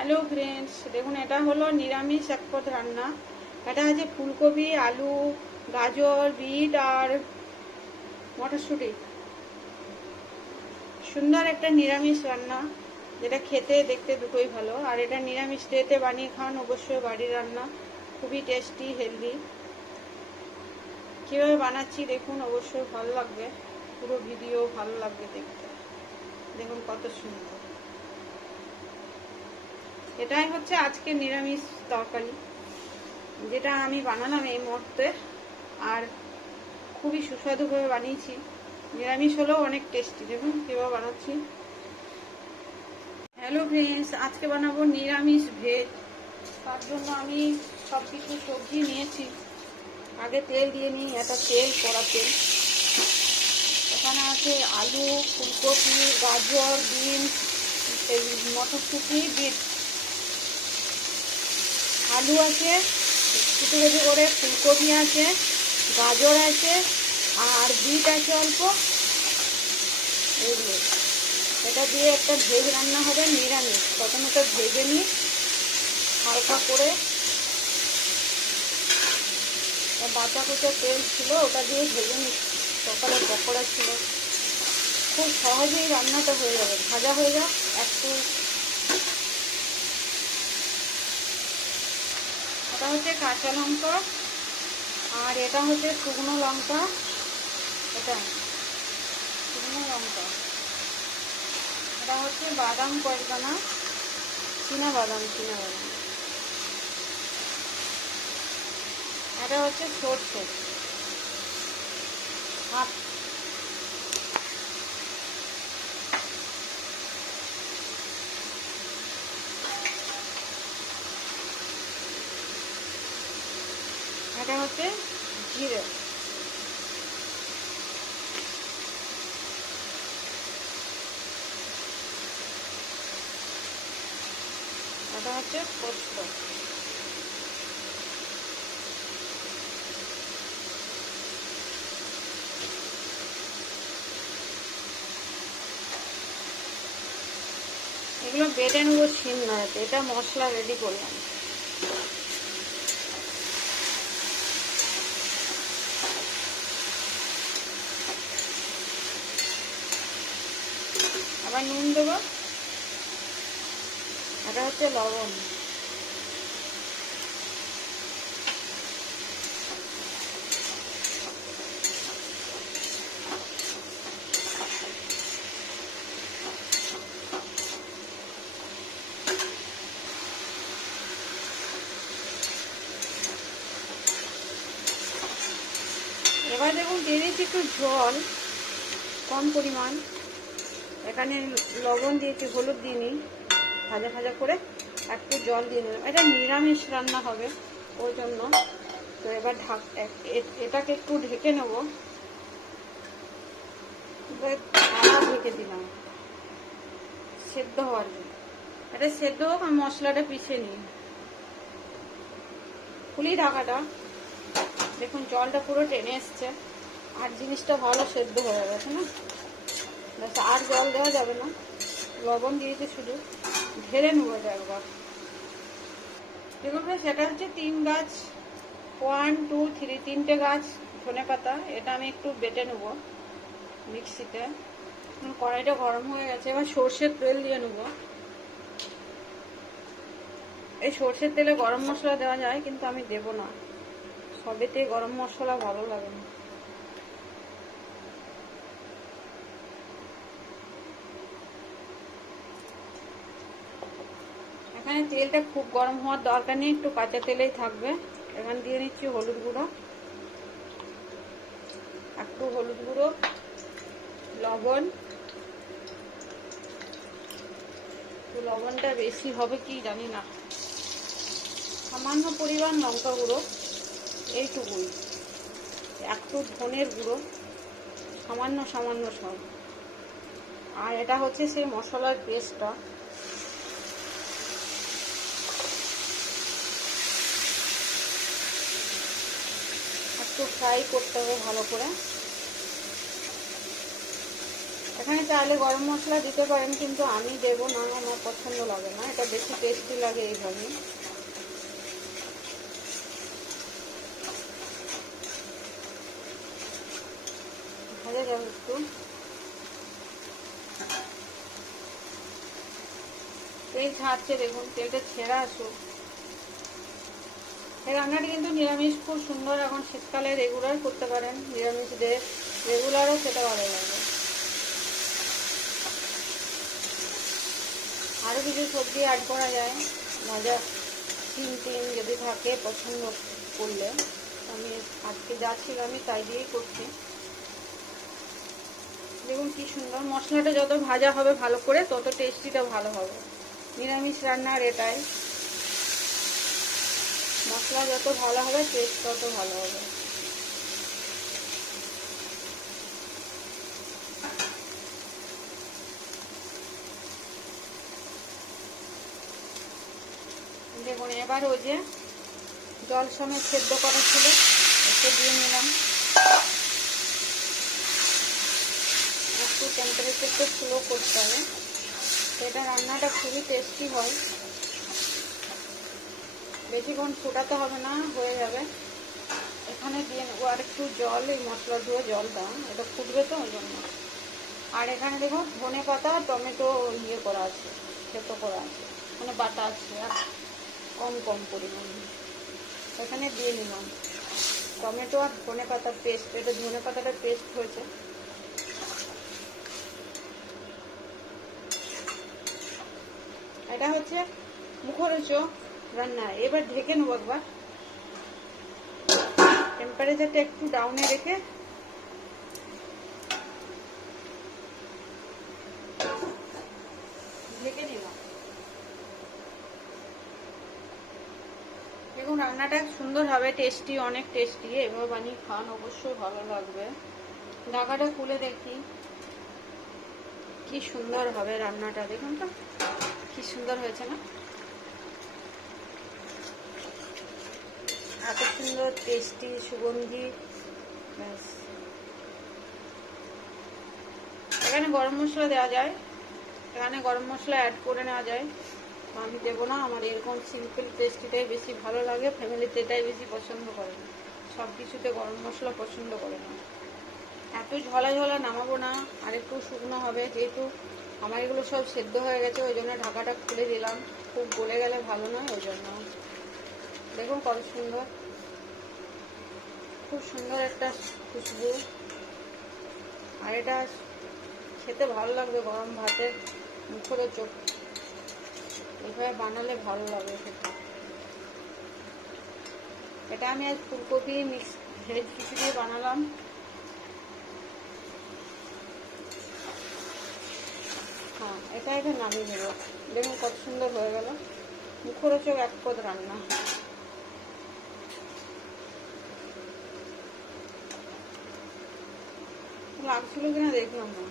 Hello friends, দেখুন এটা হলো নিরামিষ এক পদ রান্না। এটা আছে ফুলকপি, আলু, গাজর, বিট আর মটরশুঁটি। সুন্দর একটা নিরামিষ রান্না, যেটা খেতে দেখতে দুটোই ভালো। আর এটা নিরামিষ ডেতে বানিয়ে খান, অবশ্যই বাড়ির রান্না, খুবই টেস্টি হেলদি। কীভাবে বানাচ্ছি দেখুন, অবশ্যই ভালো লাগবে, পুরো ভিডিও ভালো লাগবে দেখতে। দেখুন কত সুন্দর। এটাই হচ্ছে আজকে নিরামিষ তরকারি, যেটা আমি বানালাম এই মুহূর্তে, আর খুবই সুস্বাদুভাবে বানিয়েছি। নিরামিষ হলেও অনেক টেস্টি। দেখুন কীভাবে বানাচ্ছি। হ্যালো ফ্রেন্ডস, আজকে বানাবো নিরামিষ ভেজ। তার জন্য আমি সব কিছু সবজি নিয়েছি। আগে তেল দিয়ে নিই, এটা তেল, কড়া তেল। এখানে আছে আলু, ফুলকপি, গাজর, বিনস, মটরশুঁটি, বিট। আলু আছে কুচি কুচি করে, ফুলকপি আছে, গাজর আছে, আর বিট আছে অল্প। এগুলো এটা দিয়ে একটা ভেজ রান্না হবে, নিরামিষ। প্রথমে তো ভেজে নিই হালকা করে। বাঁচা কুচা তেল ছিল, ওটা দিয়ে ভেজে নিই। সকালে পকোড়া ছিল। খুব সহজেই রান্নাটা হয়ে যাবে, ভাজা হয়ে যাক একটু। এটা হচ্ছে কাঁচা লঙ্কা, আর এটা হচ্ছে শুকনো লঙ্কা। এটা শুকনো লঙ্কা। এটা হচ্ছে বাদাম কয়েকদানা, চীনা বাদাম। এটা হচ্ছে সরষে হাফ। এটা হচ্ছে জিরে। এটা হচ্ছে পোস্ত। এগুলো বেটে নেবো শিল নয়, এটা মশলা রেডি করলাম। আবার নুন দেবো। এটা হচ্ছে লবণ। এবার দেখুন দিয়ে দিচ্ছি একটু জল, কম পরিমাণ। এখানে লবণ দিয়েছি, হলুদ দিইনি, ভাজা ভাজা করে একটু জল দিয়ে নিলাম। এটা নিরামিষ রান্না হবে ওই জন্য। তো এবার এটাকে একটু ঢেকে নেব। ঢেকে দিলাম সেদ্ধ হওয়ার জন্য। এটা সেদ্ধ হোক, আমি মশলাটা পিষে নিই। খুলি ঢাকাটা। দেখুন জলটা পুরো টেনে এসছে, আর জিনিসটা ভালো সেদ্ধ হয়ে গেছে না। ব্যাস, আর জল দেওয়া যাবে না। লবণ দিয়েছি শুধু, ঢেলে নেবো এটা একবার। দেখুন সেটা হচ্ছে 3 গাছ, 1 2 3, 3টে গাছ ধনে পাতা। এটা আমি একটু বেটে নেবো মিক্সিতে। কড়াইটা গরম হয়ে গেছে, এবার সর্ষের তেল দিয়ে নেবো। এই সর্ষের তেলে গরম মশলা দেওয়া যায়, কিন্তু আমি দেব না। সবেতে গরম মশলা ভালো লাগে না। এখানে তেলটা খুব গরম হওয়ার দরকার নেই, একটু কাঁচা তেলেই থাকবে। এখানে দিয়ে নিচ্ছি হলুদ গুঁড়ো, একটু হলুদ গুঁড়ো, লবণ। তো লবণটা বেশি হবে কি জানি না। সামান্য পরিমাণ লঙ্কা গুঁড়ো, এইটুকুই। একটু ধনের গুঁড়ো, সামান্য সামান্য সব। আর এটা হচ্ছে সেই মশলার পেস্টটা। একটু ফ্রাই করতে হবে ভালো করে। এখানে চাইলে গরম মশলা দিতে পারেন, কিন্তু আমি দেবো না, আমার পছন্দ লাগে না, এটা বেশি টেস্টি লাগে এইভাবে। ভাজা যাবে একটু, তেল ছাড়ছে দেখুন, তেলটা ছেড়ে আসুক। এই রান্নাটি কিন্তু নিরামিষ খুব সুন্দর, এখন শীতকালে রেগুলার করতে পারেন, নিরামিষ দিয়ে রেগুলারও খেতে ভালো লাগে। আরও কিছু সবজি অ্যাড করা যায়, ভাজা সিম টিম যদি থাকে পছন্দ করলে। আমি আজকে যা ছিল আমি তাই দিয়েই করছি। দেখুন কি সুন্দর, মশলাটা যত ভাজা হবে ভালো করে তত টেস্টিটা ভালো হবে। নিরামিষ রান্নার এটাই, মশলা যত ভালো হবে টেস্ট তত ভালো হবে। দেখুন এবার ওই যে জল সমেত সেদ্ধ করা ছিল একটু দিয়ে নিলাম। একটু টেম্পারেচারটা স্লো করতে হবে, এটা রান্নাটা খুবই টেস্টি হয়। বেশিক্ষণ ফোটাতে হবে না, হয়ে যাবে। এখানে দিয়ে নেবো আর একটু জল, এই মশলা ধুয়ে জলটা, এটা ফুটবে তো ওই জন্য। আর এখানে দেখো ধনে পাতা টমেটো ইয়ে করা আছে, সেদ্ধ করা আছে, মানে বাটা আছে, আর কম কম পরিমাণে এখানে দিয়ে নিলাম টমেটো আর ধনে পাতার পেস্ট। এটা ধনে পাতাটা পেস্ট হয়েছে। এটা হচ্ছে মুখরোচক রান্না। এবার ঢেকে নেবো একবার, টেম্পারেচারটা একটু ডাউনে রেখে ঢেকে নিলাম। দেখুন রান্নাটা সুন্দর হবে, টেস্টি, অনেক টেস্টি। এভাবে বানিয়ে খান, অবশ্যই ভালো লাগবে। ঢাকাটা খুলে দেখি কি সুন্দর হবে রান্নাটা, দেখুন তো কি সুন্দর হয়েছে না, এত সুন্দর টেস্টি সুগন্ধি। ব্যাস, এখানে গরম মশলা দেওয়া যায়, এখানে গরম মশলা অ্যাড করে নেওয়া যায়, আমি দেবো না। আমার এরকম সিম্পল টেস্টিটাই বেশি ভালো লাগে, ফ্যামিলিতে এটাই বেশি পছন্দ করে না, সব কিছুতে গরম মশলা পছন্দ করে না। এত ঝলা ঝলা নামাবো না, আর একটু শুকনো হবে, যেহেতু আমার এগুলো সব সেদ্ধ হয়ে গেছে ওই জন্য ঢাকাটা খুলে দিলাম। খুব গলে গেলে ভালো নয়, ওই জন্য। দেখুন কত সুন্দর, খুব সুন্দর একটা খুশবু। আর এটা খেতে ভালো লাগবে গরম ভাতে, মুখরোচক, এইভাবে বানালে ভালো লাগবে খেতে। এটা আমি আজ ফুলকপি মিক্স ভেজ কিছু দিয়ে বানালাম। হ্যাঁ, এটা এখন নামিয়ে নেব। দেখুন কত সুন্দর হয়ে গেল, মুখরোচক এক পদ রান্না। লাগছিল কিনা দেখলাম না,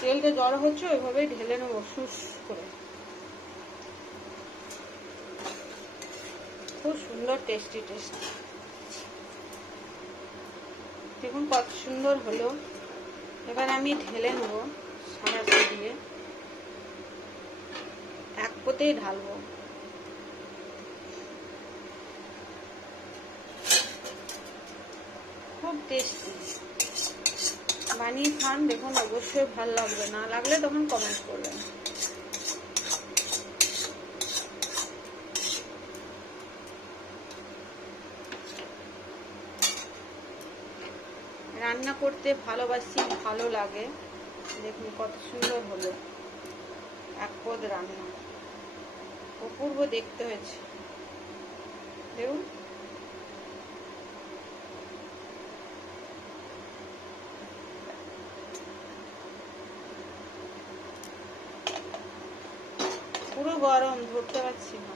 তেলটা জল হচ্ছে ওইভাবেই ঢেলে নেবো সুস করে। খুব সুন্দর টেস্টি টেস্টি, দেখুন কত সুন্দর হলো। এবার আমি ঢেলে নেবো সারাটা দিয়ে, এক পোতেই ঢালবো। খুব টেস্টি, বানিয়ে খান, দেখুন অবশ্যই ভালো লাগবে, না লাগলে তখন কমেন্ট করবেন। রান্না করতে ভালোবাসি, ভালো লাগে। দেখুন কত সুন্দর হলো, এক পদ রান্না, অপূর্ব দেখতে হয়েছে। দেখুন পুরো গরম, ধরতে পারছি না।